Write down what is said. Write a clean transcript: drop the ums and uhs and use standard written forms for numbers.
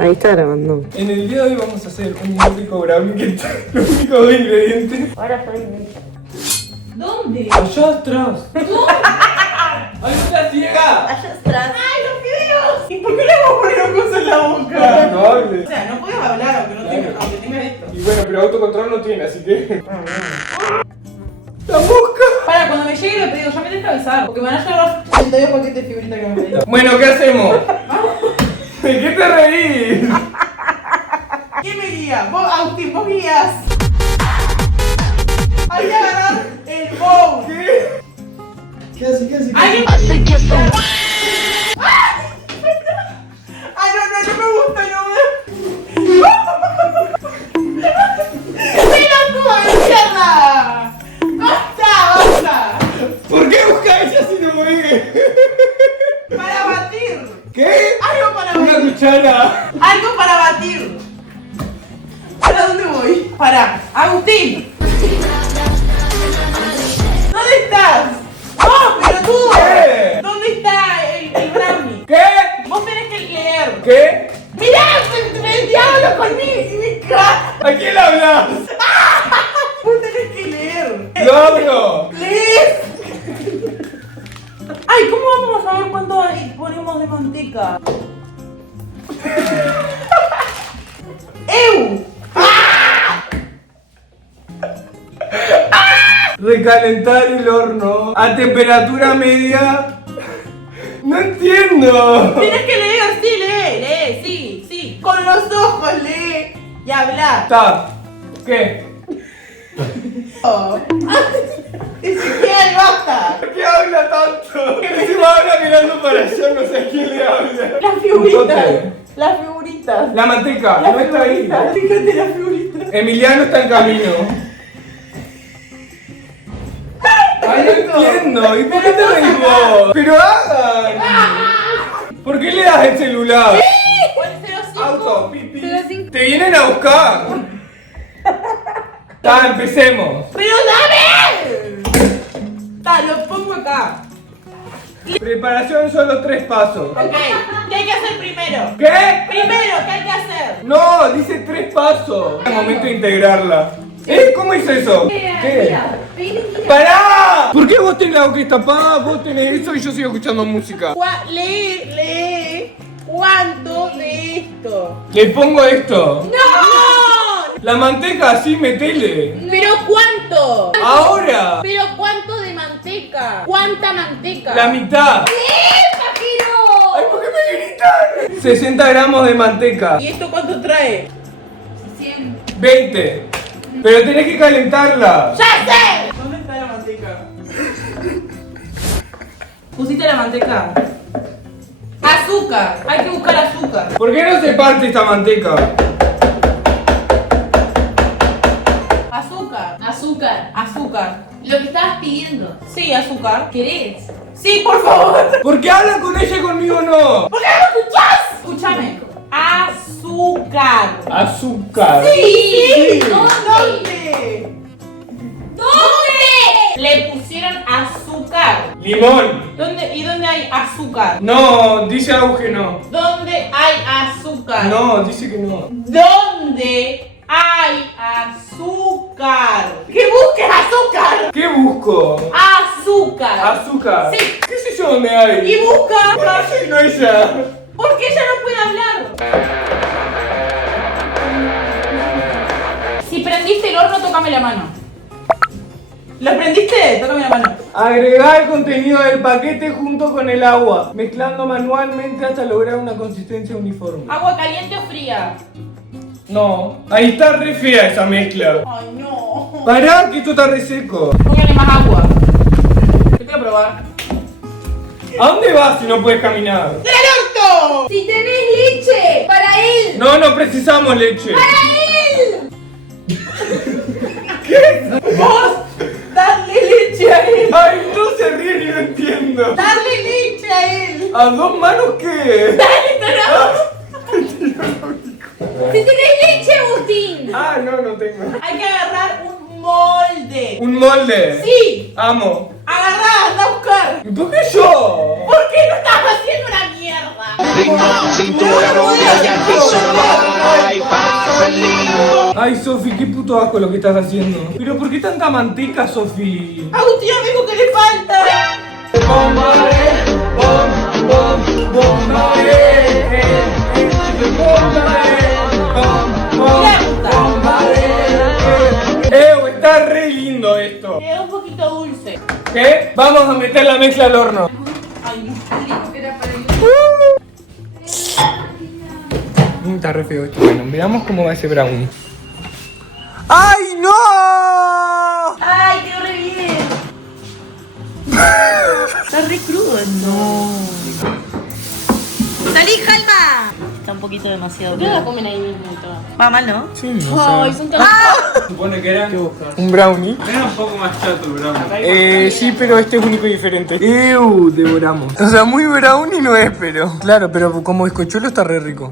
Ahí está grabando. En el día de hoy vamos a hacer un rico brownie que está los únicos dos ingredientes. Ahora soy Lisa. ¿Dónde? Allá atrás. ¡Ahí está ciega! Allá atrás. ¡Ay, los videos! ¿Y por qué le vamos a poner un coso en la boca? No hables. O sea, no podías hablar aunque tengas esto. Y bueno, pero autocontrol no tiene, así que... ¡La mosca! Para, cuando me llegue lo pedido, ya me tienes que avisar. Porque me van a llegar los 32 paquetes de figuritas que me pedí. Bueno, ¿qué hacemos? ¿De qué te reís? ¿Quién me guía? Vos, Agustín, vos guías. Hay que agarrar el bowl. ¿Qué? ¿Qué hace? ¿Qué hace? Ay, no me gusta, no me... ¡Pelotuda de mierda! ¡Basta! ¿Por qué busca ella si no mueve? ¡Para batir! ¿Qué? ¡Algo para Una batir! cuchara. ¡Algo para batir! ¿Para dónde voy? Para, Agustín. ¿Dónde estás? ¡Oh, pelotudo! ¿Qué? ¿Dónde está el brownie? ¿Qué? Vos tenés que leer. ¿Qué? ¡Mirá! ¡El diablo conmigo! ¡Y mi cara! ¿A quién le hablas? Vos tenés que leer. ¡Lo abro! ¡Lees! Ay, ¿cómo vamos a saber cuánto ponemos de manteca? ¡Eu! Recalentar el horno a temperatura media. No entiendo. Tienes que leer, sí, lee, sí. Con los ojos lee y habla. Está. ¿Qué? Oh. Ezequiel, basta. ¿Por qué habla tanto? Encima habla mirando para allá, no sé a quién le habla. Las figuritas. Bigote. Las figuritas. La manteca, Las no está ahí. figuritas. Fíjate las figuritas. Emiliano está en camino. Ay, no entiendo. ¿Y por qué te reís vos? Pero hagan. ¿Por qué le das el celular? Auto, pipi. Te vienen a buscar. Ya, empecemos. ¡Pero dame! Ta, lo pongo acá. Preparación solo 3 pasos. Ok, ¿qué hay que hacer primero? ¿Qué? Primero, ¿qué hay que hacer? No, dice 3 pasos. Es momento de integrarla. ¿Cómo hizo eso? ¿Qué? ¡Pará! ¿Por qué vos tenés la boca tapada, vos tenés eso y yo sigo escuchando música? Lee. ¿Cuánto de esto? Le pongo esto. ¡No! La manteca así, metele. ¿Pero cuánto? Ahora. ¿Pero cuánto de manteca? ¿Cuánta manteca? La mitad. ¡Pajero! Ay, ¿por qué me gritan? 60 gramos de manteca. ¿Y esto cuánto trae? 20. Pero tenés que calentarla. ¡Ya sé! ¿Dónde está la manteca? ¿Pusiste la manteca? Azúcar. Hay que buscar azúcar. ¿Por qué no se parte esta manteca? Azúcar. Lo que estabas pidiendo. Sí, azúcar. ¿Querés? Sí, por favor. ¿Por qué habla con ella y conmigo no? ¿Por qué no me escuchás? Escúchame. Azúcar. Azúcar. Sí. ¿Dónde? ¿Dónde? Le pusieron azúcar. Limón. ¿Y dónde hay azúcar? No, dice Agus que no. ¿Dónde hay azúcar? No, dice que no. ¿Dónde hay azúcar? ¡Que busques azúcar! ¿Qué busco? ¡Azúcar! Azúcar. Sí. ¿Qué sé yo dónde hay? ¡Y busca! ¿Por qué no ella? Porque ella no puede hablar. Si prendiste el horno, tócame la mano. ¿Lo prendiste? Tócame la mano. Agregar el contenido del paquete junto con el agua, mezclando manualmente hasta lograr una consistencia uniforme. ¿Agua caliente o fría? No, ahí está re fea esa mezcla. Ay, no. Pará, que esto está re seco. Póngale más agua. Yo quiero probar. ¿A dónde vas si no puedes caminar? ¡Del orto! Si tenés leche, para él. No, no precisamos leche. ¡Para él! ¡Vos! ¡Darle leche a él! Ay, no se ríe ni lo entiendo. ¡Darle leche a él! ¿A 2 manos qué? ¡Dale, tarado! Si tenés leche, Agustín. Ah, no tengo. Hay que agarrar un molde. ¿Un molde? Sí. Amo. Agarrá, anda a buscar. ¿Y por qué yo? ¿Por qué no estás haciendo una mierda? Ay, Sofi, qué puto asco lo que estás haciendo. Pero ¿por qué tanta manteca, Sofi? Agustín, amigo, ¿qué le falta? Está re lindo esto. Queda un poquito dulce. ¿Qué? Vamos a meter la mezcla al horno. Ay, no. Está re feo esto. Bueno, veamos cómo va ese brownie. ¡Ay, no! Ay, quedó re bien. Está re crudo esto. ¡Salí, Jalma! Está un poquito demasiado ¿Por qué no crudo. la comen ahí mismo y todo? Va mal, ¿no? Sí, no Ay, sé. son tan... Supone que era Un brownie. era un poco más chato el brownie. Sí, pero este es único y diferente. Devoramos. O sea, muy brownie no es, pero. Claro, pero como bizcochuelo está re rico.